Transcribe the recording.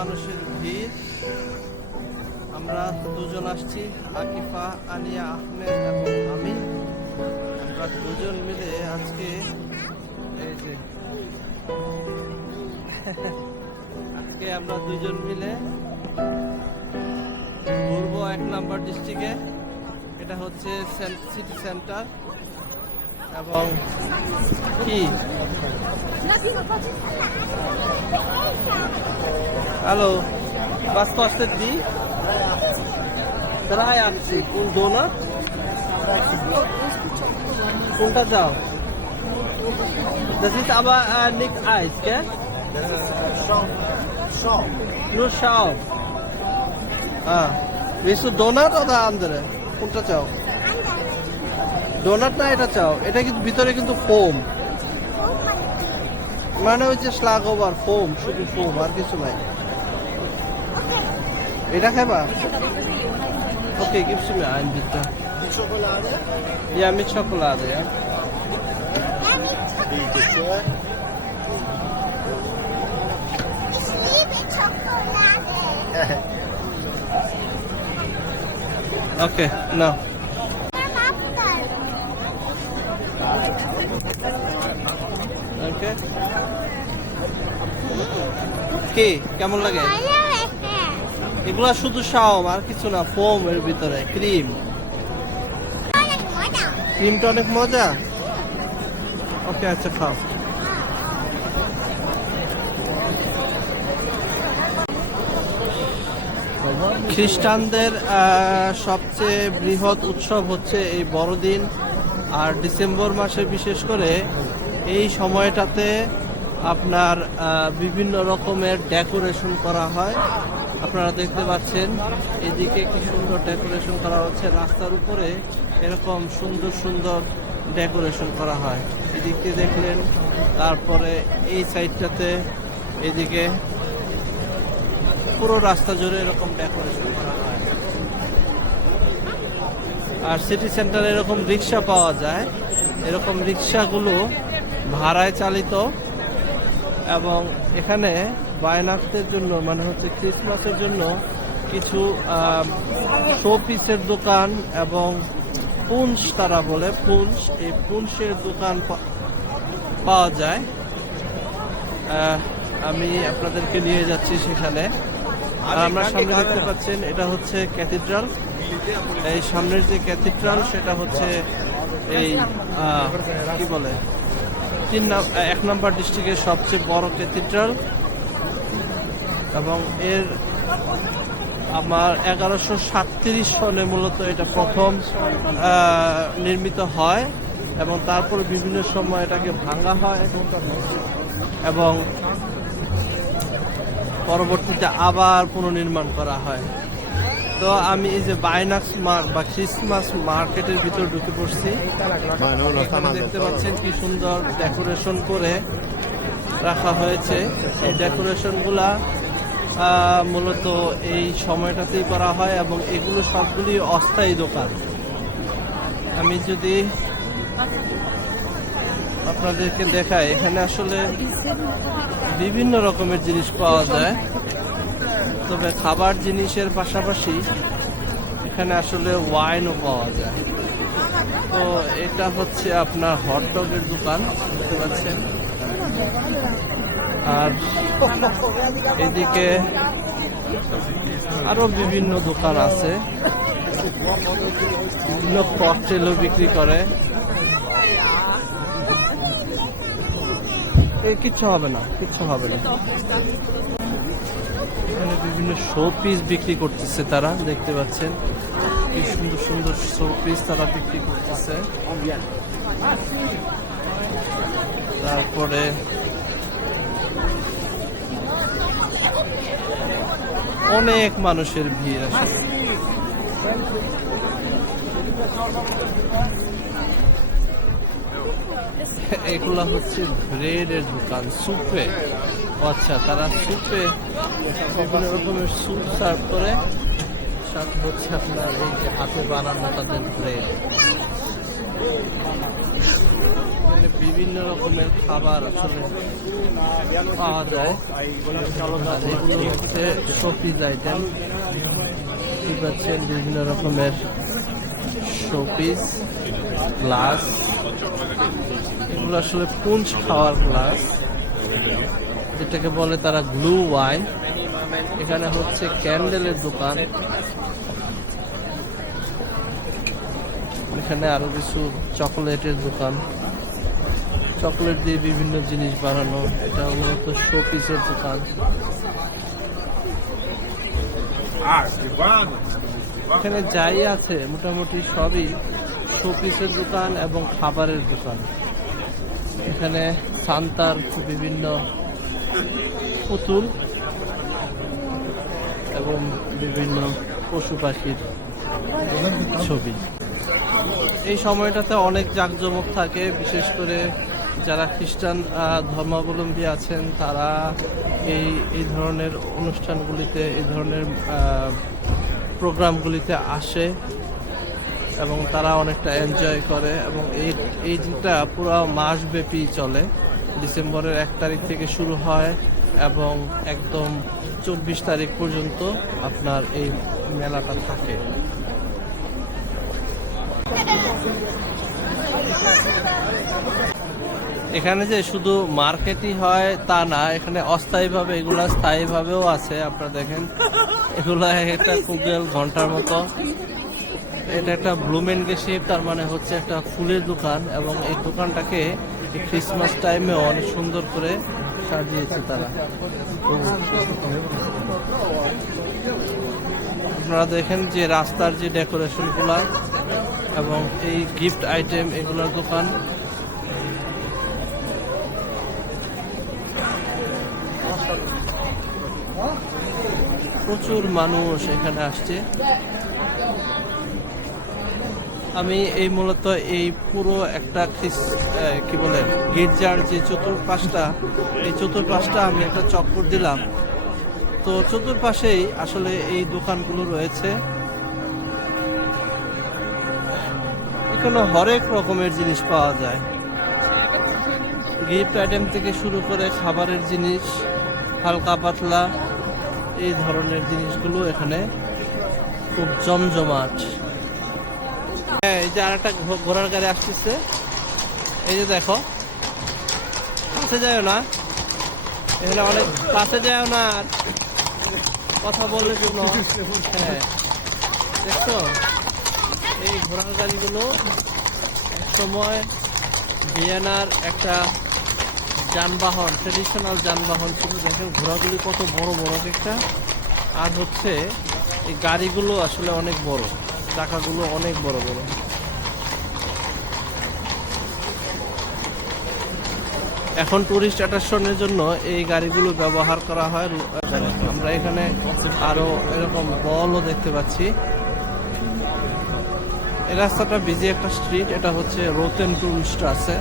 মানুষের ভিড়। আমরা দুজন আসছি, আকিফা, আলিয়া, আহমেদ এবং আমি। আমরা দুজন মিলে আজকে এই যে আজকে আমরা দুজন মিলে ঘুরবো এক নাম্বার ডিস্ট্রিক্টে এটা হচ্ছে সিটি সেন্টার এবং কি? হ্যালো, বাস তো আসতে দি। প্রায় আসছি। কোন দোলা কোনটা যাও? আবার নিক আইস কে? হ্যাঁ বেশি ডোনার অথা আন্দরে কোনটা চাও? ডোনাট না এটা চাও এটা কিন্তু ভিতরে কিন্তু ফোম মানে হচ্ছে স্লাগ ওভার ফোম শুধু ফোম আর কিছু নাই এটা খাইবা ওকে mit Schokolade ja Bitte schön. Ich liebe Schokolade. okay no Apfel. okay কি? কেমন লাগে? এগুলা শুধু শাওম আর কিছু না, ফোম এর ভিতরে, ক্রিম। ক্রিমটা অনেক মজা? ওকে আচ্ছা খাও। খ্রিস্টানদের সবচেয়ে বৃহৎ উৎসব হচ্ছে এই বড়দিন, আর ডিসেম্বর মাসে বিশেষ করে এই সময়টাতে আপনার বিভিন্ন রকমের ডেকোরেশন করা হয়। আপনারা দেখতে পাচ্ছেন, এদিকে কি সুন্দর ডেকোরেশন করা হচ্ছে। রাস্তার উপরে এরকম সুন্দর সুন্দর ডেকোরেশন করা হয়। এদিকে দেখলেন, তারপরে এই সাইডটাতে এদিকে পুরো রাস্তা জুড়ে এরকম ডেকোরেশন করা হয়। আর সিটি সেন্টারে এরকম রিক্সা পাওয়া যায়। এরকম রিক্সাগুলো ভাড়ায় চালিত এবং এখানে বায়নাক্তের জন্য মানে হচ্ছে ক্রিসমাসের জন্য কিছু শো পিসের দোকান এবং পুঞ্চ তারা বলে পুঞ্চ এই পুঞ্চের দোকান পাওয়া যায়। আমি আপনাদেরকে নিয়ে যাচ্ছি সেখানে। আর আমরা সামনে দেখতে পাচ্ছেন এটা হচ্ছে ক্যাথিড্রাল। এই সামনের যে ক্যাথিড্রাল সেটা হচ্ছে এই কি বলে? তিন এক নম্বর ডিস্ট্রিক্টের সবচেয়ে বড় ক্যাথিড্রাল এবং এর আমার এগারোশো সাতত্রিশ সনে মূলত এটা প্রথম নির্মিত হয় এবং তারপরে বিভিন্ন সময় এটাকে ভাঙা হয় এবং পরবর্তীতে আবার পুনর্নির্মাণ করা হয়। তো আমি এই যে বাইনাস বা ক্রিসমাস মার্কেটের ভিতর ঢুকে পড়ছি। দেখতে পাচ্ছেন কি সুন্দর ডেকোরেশন করে রাখা হয়েছে। এই ডেকোরেশনগুলা মূলত এই সময়টাতেই করা হয় এবং এগুলো সবগুলি অস্থায়ী দোকান। আমি যদি আপনাদেরকে দেখাই, এখানে আসলে বিভিন্ন রকমের জিনিস পাওয়া যায়। তবে খাবার জিনিসের পাশাপাশি এখানে আসলে ওয়াইনও পাওয়া যায়। তো এটা হচ্ছে আপনার হটডগের দোকান, দেখতে পাচ্ছেন। আর এদিকে আরও বিভিন্ন দোকান আছে। বিভিন্ন ককটেলও বিক্রি করে। কিচ্ছু হবে না, কিচ্ছু হবে না। এখানে বিভিন্ন শো পিস বিক্রি করতেছে তারা, দেখতে পাচ্ছেন। কি সুন্দর সুন্দর শো পিস তারা বিক্রি করতেছে। তারপরে অনেক মানুষের ভিড় আসলে এগুলা হচ্ছে ব্রেডের দোকান সুপে আচ্ছা তারা সুপে বিভিন্ন রকমের সুপ সার্ভ করে। সাথে হচ্ছে আপনার এই যে হাতে বানানো তাদের ব্রেড বিভিন্ন রকমের খাবার আসলে পাওয়া যায়। এগুলো হচ্ছে আইটেম ঠিক পাচ্ছেন বিভিন্ন রকমের শোপিস গ্লাস এগুলো আসলে পুঞ্চ খাওয়ার গ্লাস যেটাকে বলে তারা গ্লু ওয়াইন এখানে হচ্ছে ক্যান্ডেলের দোকান। এখানে আরও কিছু চকোলেটের দোকান। চকলেট দিয়ে বিভিন্ন জিনিস বানানো। এটা মূলত শোপিসের দোকান। এখানে যাই আছে, মোটামুটি সবই শোপিসের দোকান এবং খাবারের দোকান। এখানে সান্তার বিভিন্ন পুতুল এবং বিভিন্ন পশু পাখির ছবি। এই সময়টাতে অনেক জাঁকজমক থাকে, বিশেষ করে যারা খ্রিস্টান ধর্মাবলম্বী আছেন, তারা এই এই ধরনের অনুষ্ঠানগুলিতে, এই ধরনের প্রোগ্রামগুলিতে আসে এবং তারা অনেকটা এনজয় করে এবং এই এই দিনটা পুরো মাসব্যাপী চলে। ডিসেম্বরের এক তারিখ থেকে শুরু হয় এবং একদম চব্বিশ তারিখ পর্যন্ত আপনার এই মেলাটা থাকে। এখানে যে শুধু মার্কেটই হয় তা না, এখানে অস্থায়ীভাবে, এগুলা স্থায়ীভাবেও আছে, আপনারা দেখেন। এগুলা একটা কুগেল ঘণ্টার মতো। এটা একটা ব্লুমেন শেপ তার মানে হচ্ছে একটা ফুলের দোকান এবং এই দোকানটাকে ক্রিসমাস টাইমে অনেক সুন্দর করে সাজিয়েছে তারা। আপনারা দেখেন যে রাস্তার যে ডেকোরেশনগুলা এবং এই গিফট আইটেম এগুলোর দোকান। প্রচুর মানুষ এখানে আসছে। আমি এই মূলত এই পুরো একটা কি বলে, গির্জার যে চতুর্পাশটা, এই চতুর্পাশটা আমি একটা চক্কর দিলাম। তো চতুর্পাশেই আসলে এই দোকানগুলো রয়েছে। এখানে হরেক রকমের জিনিস পাওয়া যায়। গিফট আইটেম থেকে শুরু করে খাবারের জিনিস, হালকা পাতলা, এই ধরনের জিনিসগুলো এখানে খুব জমজমাট। এই যে আর একটা ঘোড়ার গাড়ি আসতেছে। এই যে দেখো। কাছে যায় না। এখানে অনেক কাছে যায় না আর কথা বললে কোনো হ্যাঁ। দেখছ? এই ঘোড়ার গাড়িগুলো সময় ভিয়েনার একটা যানবাহন ট্রেডিশনাল যানবাহন ছিল। দেখেন ঘোড়াগুলি কত বড় বড় একটা। আর হচ্ছে এই গাড়িগুলো আসলে অনেক বড়। চাকাগুলো অনেক বড় বড়। এখন টুরিস্ট অ্যাট্রাকশনের জন্য এই গাড়িগুলো ব্যবহার করা হয় আমরা এখানে আরও এরকম বলও দেখতে পাচ্ছি। এই রাস্তাটা বিজি একটা স্ট্রিট এটা হচ্ছে রোতেন টুরিস্ট আছে।